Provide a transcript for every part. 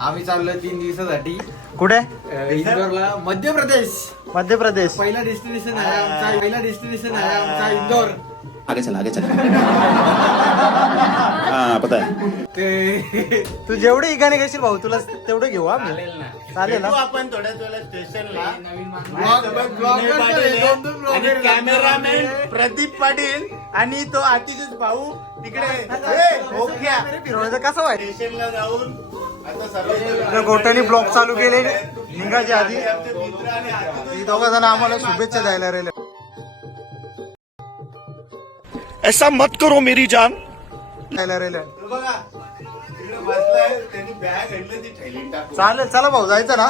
आम्ही चाललोय तीन दिवसासाठी कुठे अ, इंदोरला मध्य प्रदेश मध्य प्रदेश पहिला डेस्टिनेशन आहे आमचा पहिला डेस्टिनेशन आहे आमचा इंदोर आगे चला आगे चला हाँ पता है ते तू जेवढे इगाने घेशील भाऊ तुला तेवढे घेऊ हा मी चालेल ना चालेल भेटू ना आपण थोड्याच वेळा स्टेशनला ब्लॉग- ब्लॉगर तर आहे, दोन दोन ब्लॉगर आणि आहेत कॅमेरामॅन. प्रदीप पाटील आणि तो आतिशच भाऊ तिकडे ए, ओक्या. फिरवायचं कसं व्हायचं स्टेशनला जाऊन गोट्याने ब्लॉग चालू केले निघायच्या आधी. ही दोघं जण आम्हाला शुभेच्छा द्यायला राहिले. ऐसा मत करो मेरी जान। द्यायला राहिले. चालेल चला भाऊ जायचं ना?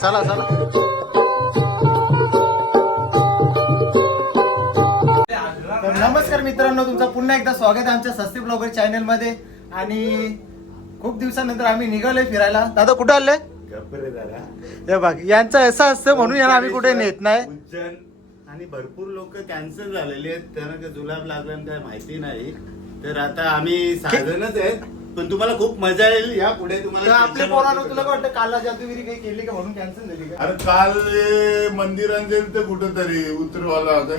चला, चला चला. नमस्कार मित्रांनो तुमचं पुन्हा एकदा स्वागत आहे आमच्या सस्ती ब्लॉगर चॅनलमध्ये आणि खूप दिवसानंतर आम्ही निघालोय फिरायला. दादा कुठे आले? हे बघ यांचं असं असतं म्हणून यांना आम्ही कुठे नेत नाही. उज्जैन आणि भरपूर लोक कॅन्सर झालेले आहेत. त्यांना काही जुलाब लागला काय माहिती नाही. तर आता आम्ही साधनच आहेत. पण तुम्हाला खूप मजा येईल. या पुढे तर तुम्हाला आपल्या पोरानं तुला काय वाटतं कालला जादूगिरी काही केली का म्हणून कॅन्सल झाली का? अरे काल मंदिरांचे ते कुठंतरी उतरवाला होता.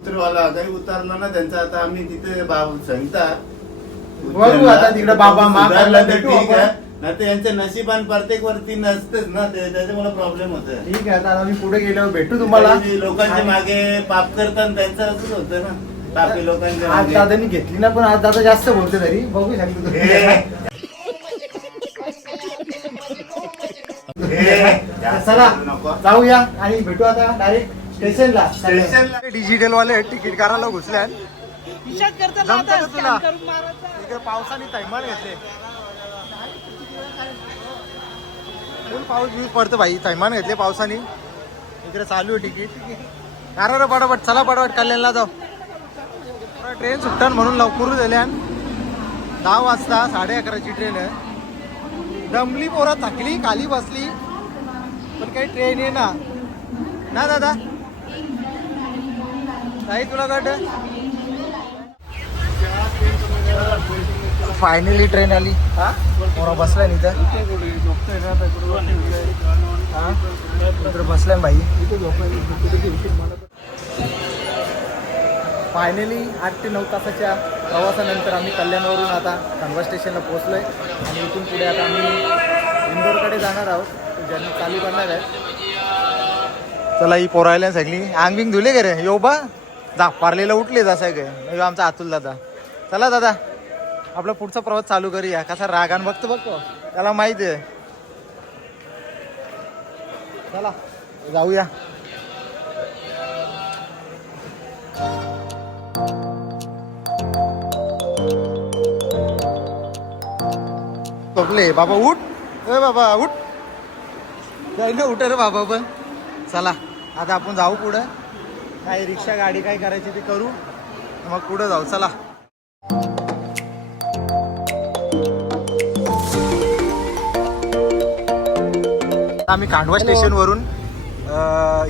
उतरवाला काही उतरला ना त्यांचा आता आम्ही तिथे बाब सांगता बघू आता तिकडे बाबा मा सुधारला तर भेटू ठीक आपण. आहे. ना ते यांच्या नशिबान प्रत्येक वरती नसतेच ना ते त्याच्यामुळे प्रॉब्लेम होत ठीक आहे आता आम्ही पुढे गेल्यावर भेटू तुम्हाला. लोकांच्या मागे पाप करतात त्यांचं असंच होतं ना. पापी लोकांच्या आज मागे. दादानी घेतली ना पण आज दादा जास्त बोलते तरी. बघू शकतो तुम्ही. हे. हे. चला. जाऊया आणि भेटू आता डायरेक्ट स्टेशनला स्टेशनला. डिजिटल वाले तिकीट करायला घुसल्या जमतं का तुला? इकडे पावसाने थैमान घेतले. पाऊस बिऊस पडतो भाई? थैमान घेतले पावसाने. इकडे चालू आहे तिकीट अरे रे पटापट. चला पटापट. कल्याणला जाऊ. ट्रेन सुटतात म्हणून लवकर झाल्या दहा वाजता साडे अकराची ट्रेन आहे. दमली पोरा थकली खाली बसली. पण काही ट्रेन आहे ना. ना दादा? काही तुला कट फायनली ट्रेन आली. हा? बसलाय ना इथं. हा? इकडे बसलाय भाई. फायनली आठ ते नऊ तासाच्या प्रवासानंतर आम्ही कल्याणवरून आता खंडवा स्टेशनला पोहोचलोय. आणि इथून पुढे आता आम्ही इंदोरकडे जाणार आहोत. जर्नी चालू करणार आहे चला ही पोरायला सगळी. आंग बिंग धुले का रे? यो बा. जा पारलेला उठले जा सगळे. आमचा अतुल दादा. चला दादा आपला पुढचा प्रवास चालू करूया. कसा रागान बघतो बघतो त्याला माहिती आहे. चला जाऊया. बघले बाबा उठ. ए बाबा उठ. जाई ना उठ रे बाबा पण. चला आता आपण जाऊ पुढं. काय रिक्षा गाडी काय करायची ते करू. मग पुढं जाऊ. चला. आम्ही कांडवा स्टेशनवरून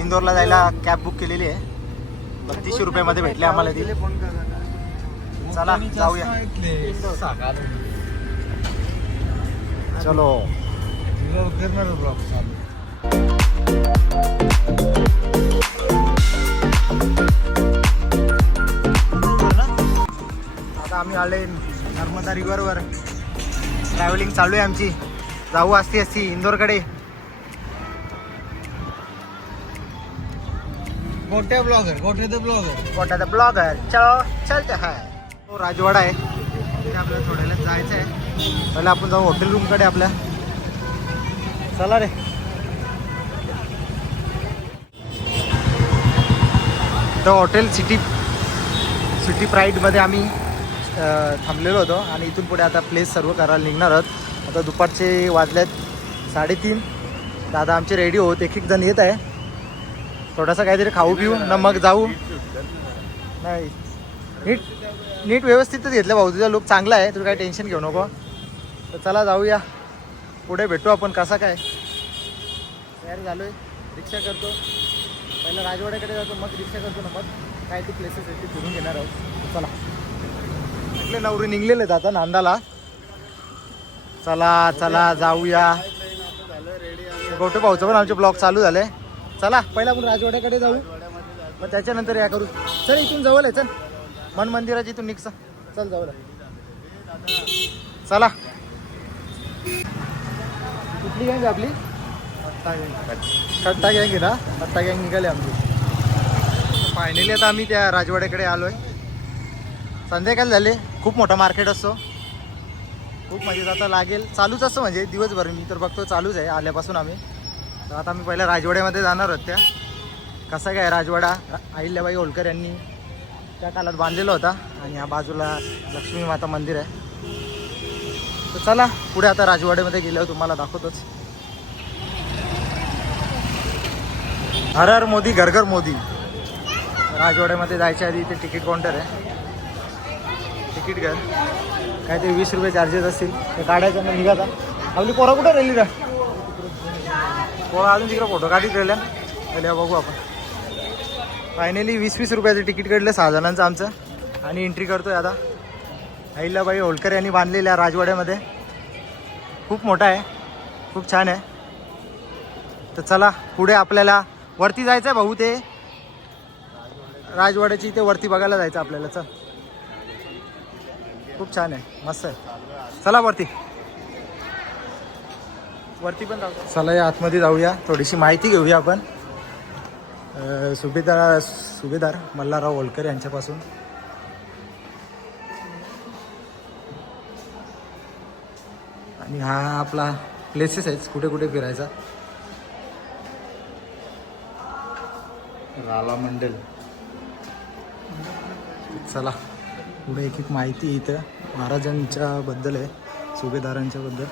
इंदोरला जायला कॅब बुक केलेली आहे. बत्तीसशे रुपयामध्ये भेटले आम्हाला ती. चला जाऊया. चलो. आता आम्ही आले नर्मदा रिव्हरवर ट्रॅव्हलिंग चालू आहे आमची. जाऊ असती असती इंदोरकडे. मोठ्या ब्लॉगर गोटे द ब्लॉगर मोठा ब्लॉगर चलो चलते हाय. तो राजवाडा आहे. तिथे आपल्याला थोड्या जायचं आहे पहिला आपण जाऊ हॉटेल रूमकडे आपल्या. चला रे. तर हॉटेल सिटी सिटी प्राईडमध्ये आम्ही थांबलेलो होतो आणि इथून पुढे आता प्लेस सर्व करायला निघणार आहोत. आता दुपारचे वाजलेत साडेतीन. दादा आमचे रेडी होत एक एक जण येत आहे. थोडासा काहीतरी खाऊ पिऊ न मग जाऊ. नाही. नीट नीट व्यवस्थितच घेतलं भाऊ तुझा लुक चांगला आहे तुला काही टेन्शन घेऊ नको. तर चला जाऊया. पुढे भेटू आपण कसा काय. तयारी झालोय रिक्षा करतो. पहिलं राजवाड्याकडे जातो मग रिक्षा करतो ना मग काय ते प्लेसेस आहेत ते फिरून घेणार आहोत. चला. आपले नवरे निघलेले आहेत आता नांदाला. चला चला जाऊया. गोटे भाऊचं पण आमचे ब्लॉग चालू झाले. चला पहिला आपण राजवाड्याकडे जाऊ. मग त्याच्यानंतर या करू. चल इथून जवळ आहे चल. मन मंदिराची इथून निघ चल. जवळ चला. कुठली गँग आपली? कट्टा गँग. आहे ना? कट्टा गँग निघाले आमची. फायनली आता आम्ही त्या राजवाड्याकडे आलोय. संध्याकाळ झाले. खूप मोठा मार्केट असतो. खूप म्हणजे आता लागेल. चालूच असतं म्हणजे दिवसभर. मी तर बघतो चालूच आहे. आल्यापासून आम्ही. तर आता आम्ही पहिल्या राजवाड्यामध्ये जाणार आहोत त्या. कसा काय राजवाडा? अहिल्याबाई होलकर यांनी त्या काळात बांधलेला होता. आणि ह्या बाजूला लक्ष्मी माता मंदिर आहे. तर चला पुढे आता राजवाड्यामध्ये गेल्यावर तुम्हाला दाखवतोच. हर हर मोदी घर घर मोदी. राजवाड्यामध्ये जायच्या आधी इथे तिकीट काउंटर आहे. तिकीट घ्या. काय ते वीस रुपये चार्जेस असतील. ते काढायचं आणि निघाचा आपली पोरा कुठं राहिली रे? पोरा अजून तिकडे फोटो काढीत राहिल्या. पहिल्या बघू आपण. फायनली वीस वीस रुपयाचं तिकीट काढलं सहा जणांचं आमचं. आणि एंट्री करतोय आता. अहिल्याबाई होलकर यांनी बांधलेल्या राजवाड्यामध्ये. खूप मोठा आहे. खूप छान आहे. तर चला पुढे आपल्याला वरती जायचं आहे भाऊ ते. राजवाड्याची इथे वरती बघायला जायचं आपल्याला चल. खूप छान आहे मस्त आहे. चला वरती. वरती पण जाऊ. चला या आतमध्ये जाऊया. थोडीशी माहिती घेऊया आपण. सुभेदार सुभेदार मल्हारराव होलकर यांच्यापासून. आणि हा आपला प्लेसेस आहेत कुठे कुठे फिरायचा. राला मंडल. चला पुढे एक एक माहिती इथं. महाराजांच्या बद्दल आहे सुभेदारांच्या बद्दल.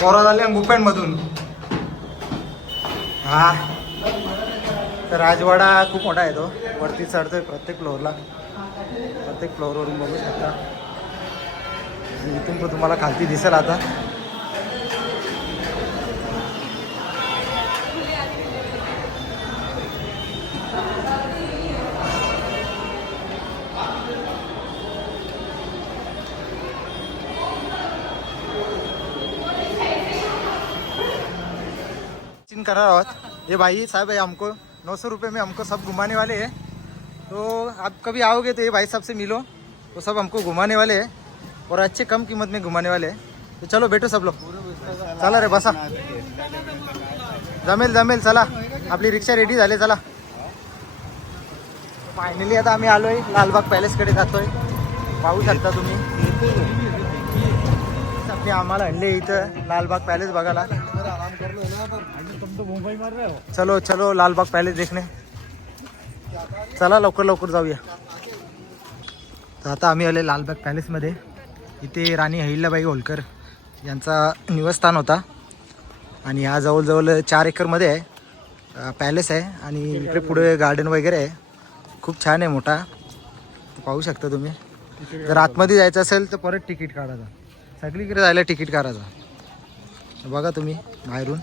पोरा झाल्या गुप्यांमधून हा. तर राजवाडा खूप मोठा आहे तो. वरती चढतोय प्रत्येक फ्लोअरला प्रत्येक फ्लोअरवरून बघू शकता. इथून पण तुम्हाला खालती दिसेल आता. कर रहा ये भाई साहब है हमको नौ सौ रुपये में हमको सब घुमाने वाले हैं। तो आप कभी आओगे तो ये भाई साहब से मिलो। वो सब हमको घुमाने वाले हैं और अच्छे कम कीमत में घुमाने वाले हैं। तो चलो बैठो सब लोग। चला रे बसा। जमेल जमेल चला। आपली रिक्षा रेडी झाली चला। फायनली आता आम्ही आलोय लालबाग पॅलेसकडे जातोय. पाहू शकता तुम्ही. आम्हाला आणले इथं लालबाग पॅलेस बघायला. चलो चलो लालबाग पॅलेस देखणे चला लवकर लवकर जाऊया। तर आता आम्ही आले लालबाग पॅलेसमध्ये इथे राणी अहिल्याबाई होलकर यांचा निवासस्थान होता. आणि हा जवळजवळ चार एकरमध्ये आहे. पॅलेस आहे आणि इकडे पुढे गार्डन वगैरे आहे. खूप छान आहे मोठा. पाहू शकता तुम्ही. जर आतमध्ये जायचं असेल तर परत तिकीट काढायचं सगळीकडे जायला तिकीट काढायचं बघा तुम्ही बाहेरून.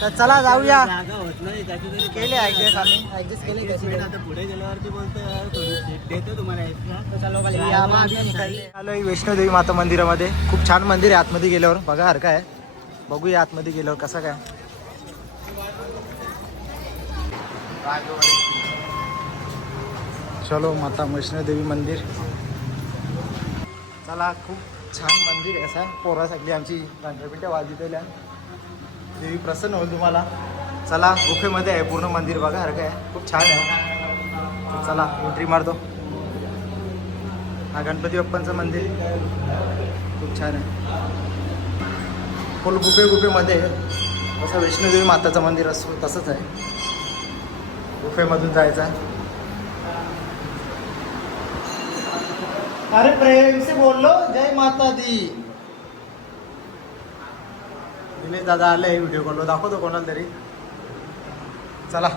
तर चला जाऊया. केले ऍडजस्ट आम्ही. ऍडजस्ट केले पुढे गेल्यावरती बोलतो वैष्णोदेवी माता मंदिरामध्ये. खूप छान मंदिर आहे आतमध्ये गेल्यावर. बघा हरका आहे. बघूया आतमध्ये गेल्यावर कसं काय. चलो माता वैष्णोदेवी मंदिर। चला खूप छान मंदिर आहे असं. पोरा सगळी आमची घंटापिंट्या वाजवितल्या देवी प्रसन्न होईल तुम्हाला. चला गुफेमध्ये आहे पूर्ण मंदिर बघा हरकं आहे. खूप छान आहे. चला एंट्री मारतो. हा गणपती बाप्पांचं मंदिर. खूप छान आहे. फुल गुफे गुफेमध्ये असं वैष्णोदेवी माताचं मंदिर असतो तसंच आहे. गुफेमधून जायचं आहे. अरे प्रेम से बोल लो जय माता दी। निलेश दादा आले व्हिडिओ कॉलवर दाखवतो कोणाला तरी. चला.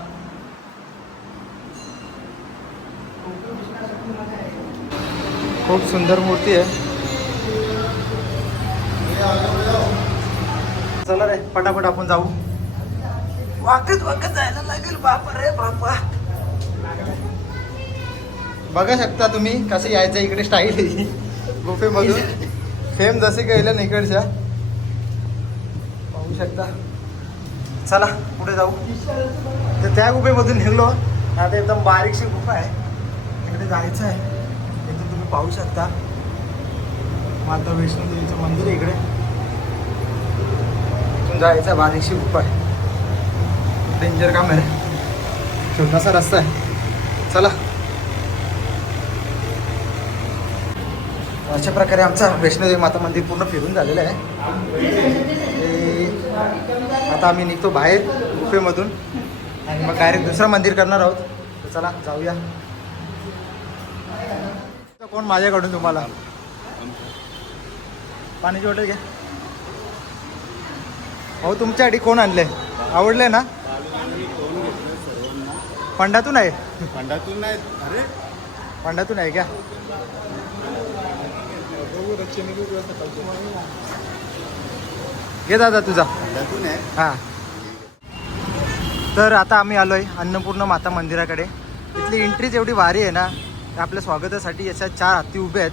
खूप सुंदर मूर्ती आहे. चला रे पटापट आपण जाऊ. वाकत वाकत जायला लागेल. बापा रे बापा. बघा शकता तुम्ही कसं यायचं इकडे स्टाईल आहे गुफेमधून फेम जसे गेलं ना इकडच्या. पाहू शकता. चला पुढे जाऊ. तर त्या गुफेमधून निघलो. आता एकदम बारीकशी गुफा आहे. तिकडे जायचं आहे इथून तुम्ही पाहू शकता. माता वैष्णोदेवीचं मंदिर आहे इकडे. इथून जायचं आहे बारीकशी गुफा आहे. डेंजर काम आहे. छोटासा रस्ता आहे. चला. अशा प्रकारे आमचा वैष्णोदेवी माता मंदिर पूर्ण फिरून झालेलं आहे. आता आम्ही निघतो बाहेर गुफेमधून. आणि मग डायरेक्ट दुसरं मंदिर करणार आहोत. तर चला जाऊया. कोण माझ्याकडून तुम्हाला? पाण्याची बॉटल घ्या. हो तुमच्यासाठी कोण आणले आवडले ना? फंडातून आहे. फंडातून नाही. अरे. फंडातून आहे का? घे दादा तुझा. हां. तर आता आम्ही आलोय अन्नपूर्ण माता मंदिराकडे. इथली एंट्रीच एवढी भारी आहे ना आपल्या स्वागतासाठी याच्या चार हत्ती उभे आहेत.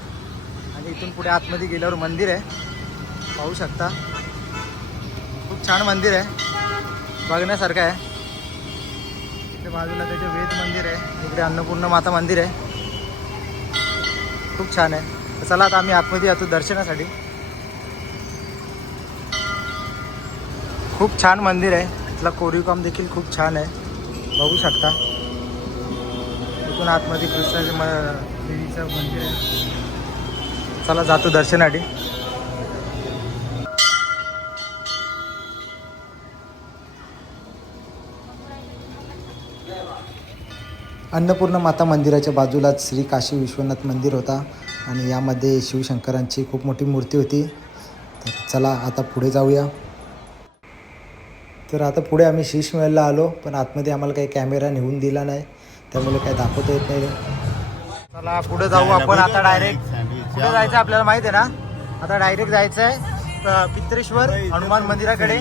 आणि इथून पुढे आतमध्ये गेल्यावर मंदिर आहे. पाहू शकता. खूप छान मंदिर आहे. बघण्यासारखं आहे. इकडे बाजूला त्याचे वेद मंदिर आहे. इकडे अन्नपूर्ण माता मंदिर आहे. खूप छान आहे. चला आता आम्ही आतमध्ये येतो दर्शनासाठी. खूप छान मंदिर आहे. इथला कोरीव काम देखील खूप छान आहे. बघू शकता. इथून आतमध्ये कृष्णाचे म देवीचं मंदिर आहे. चला जातो दर्शनासाठी. अन्नपूर्ण माता मंदिराच्या बाजूलाच श्री काशी विश्वनाथ मंदिर होता. आणि यामध्ये शिवशंकरांची खूप मोठी मूर्ती होती. तर चला आता पुढे जाऊया. तर आता पुढे आम्ही शीश महलला आलो पण आतमध्ये आम्हाला काही कॅमेरा नेऊन दिला नाही. त्यामुळे काही दाखवता येत नाही. चला पुढे जाऊ आपण. आता डायरेक्ट कुठे जायचं आपल्याला माहिती आहे ना? आता डायरेक्ट जायचं आहे पित्रेश्वर हनुमान मंदिराकडे.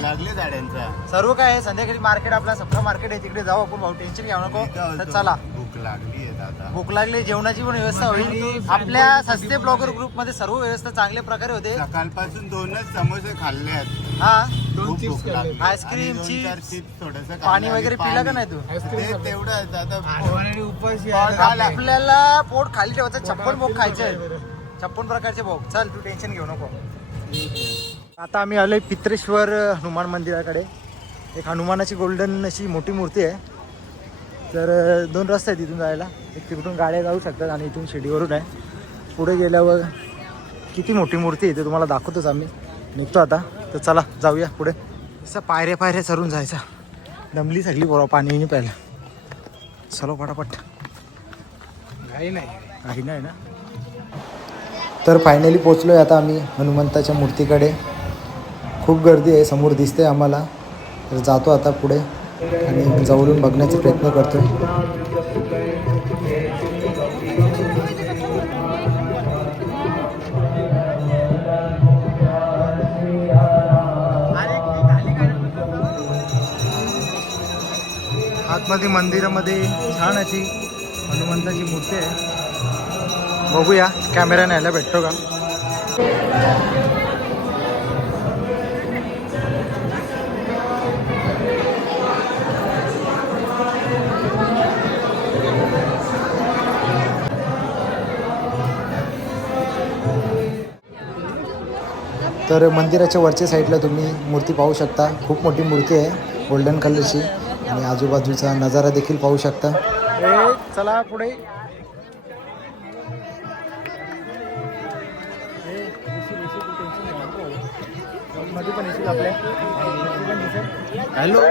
सर्व काय आहे संध्याकाळी मार्केट आपला सप्ता मार्केट आहे. तिकडे जाऊ आपण भाऊ टेन्शन घ्यावं नको. तर चला. भूक लागली आहे दादा. भूक लागली जेवणाची पण व्यवस्था होईल. आपल्या सस्ते ब्लॉगर ग्रुपमध्ये सर्व व्यवस्था चांगल्या प्रकारे होते. सकाळपासून दोनच समोसे खाल्ले आहेत. हा. खूप भूक लागली. आईस्क्रीम, आणि दोन चिप्स, चार चिप्स थोडंसं पाणी खाल्लं वगैरे आणि पिला का. नाही तू? ते तेवढं दादा. उपाशी आपल्याला पोट खाली ठेवायचं छप्पन भोग खायचे आहेत छप्पन प्रकारचे भोग चल तू टेन्शन घेऊ नको. आता आम्ही आलोय पित्रेश्वर हनुमान मंदिराकडे. एक हनुमानाची गोल्डन अशी मोठी मूर्ती आहे. तर दोन रस्ते आहेत इथून जायला. एक तिकडून गाड्या जाऊ शकतात आणि इथून शिडीवरून आहे. पुढे गेल्यावर किती मोठी मूर्ती आहे ते तुम्हाला दाखवतोच आम्ही. निघतो आता. तर चला जाऊया पुढे. असं पायऱ्या पायऱ्या चढून जायचा. दमली सगळी बरोबर पाणी प्यायला. चलो पटापट. काही नाही. काही नाही ना? तर फायनली पोचलोय आता आम्ही हनुमंताच्या मूर्तीकडे. खूप गर्दी आहे समोर दिसते आम्हाला. तर जातो आता पुढे. आणि जवळून बघण्याचा प्रयत्न करतो आतमध्ये मंदिरामध्ये छान अशी हनुमंताची मूर्ती आहे. बघूया कॅमेरा न्यायला भेटतो का? तर मंदिराच्या वरच्या साईडला तुम्ही मूर्ती पाहू शकता. खूप मोठी मूर्ती आहे गोल्डन कलरची आणि आजूबाजूचा नजारा देखील पाहू शकता. चला पुढे. हॅलो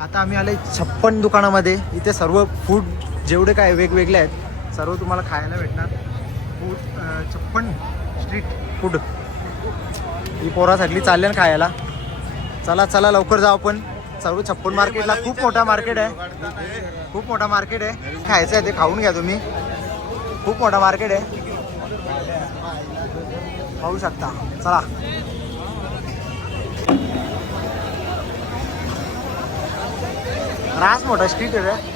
आता आम्ही आले छप्पन दुकानामध्ये. इथे सर्व फूड जेवढे काय वेगवेगळे आहेत सर्व तुम्हाला खायला भेटणार. फूड छप्पन स्ट्रीट फूड ही पोरासाठी चालले ना खायला. चला चला लवकर जाऊ आपण सर्व छप्पन मार्केटला खूप मोठा मार्केट आहे. खूप मोठा मार्केट आहे. खायचं आहे ते खाऊन घ्या तुम्ही. खूप मोठा मार्केट आहे. पाहू शकता. चला. रास मोठा स्ट्रीट आहे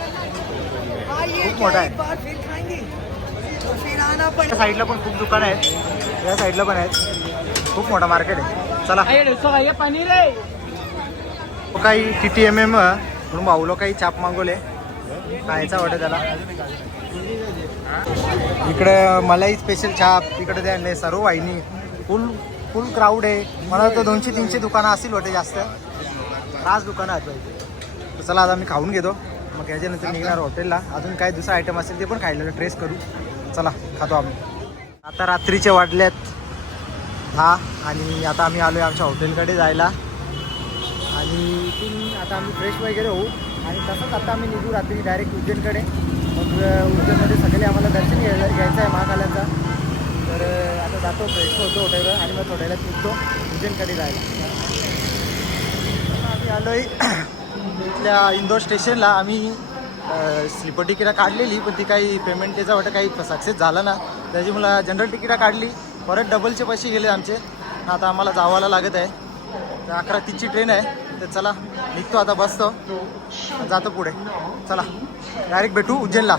खूप मोठा आहे. साईडला पण खूप दुकान आहेत. या साईडला पण आहेत. खूप मोठा मार्केट आहे. चला. तो काही टी टी एम एम म्हणून भाऊलो काही चाप मागवले. खायचा वाटत त्याला. इकडे मलाई स्पेशल चाप इकडे त्या सर्व वाहिनी. फुल फुल क्राऊड आहे. मला वाटतं दोनशे तीनशे दुकानं असतील वाटते जास्त. रास दुकानं आहेत तर चला आता आम्ही खाऊन घेतो. मग याच्यानंतर निघणार हॉटेलला अजून काय दुसरा आयटम असेल ते पण खायला ट्रेस करू. चला खातो आम्ही. आता रात्रीचे वाजल्यात दहा आणि आता आम्ही आलो आहे आमच्या हॉटेलकडे जायला. आणि इथून आता आम्ही फ्रेश वगैरे होऊ. आणि तसंच आता आम्ही निघू रात्री डायरेक्ट उज्जैनकडे. मग उज्जैनमध्ये सगळे आम्हाला दर्शन घ्यायला घ्यायचं आहे महाकालाचा. तर आता जातो फ्रेश होतो हॉटेलवर आणि मग हॉटेलला निघतो उज्जैनकडे जायला. आम्ही आलो आहे इथल्या इंदोर स्टेशनला. आम्ही स्लीपर तिकीटा काढलेली पण ती काही पेमेंट त्याचा वाटतं काही सक्सेस झाला ना. त्याची मला जनरल तिकीटा काढली. परत डबलचे पैसे गेले आमचे. आता आम्हाला जावायला लागत आहे. तर अकरा तीसची ट्रेन आहे. तर चला निघतो आता बसतो. जातो पुढे. चला डायरेक्ट भेटू उज्जैनला.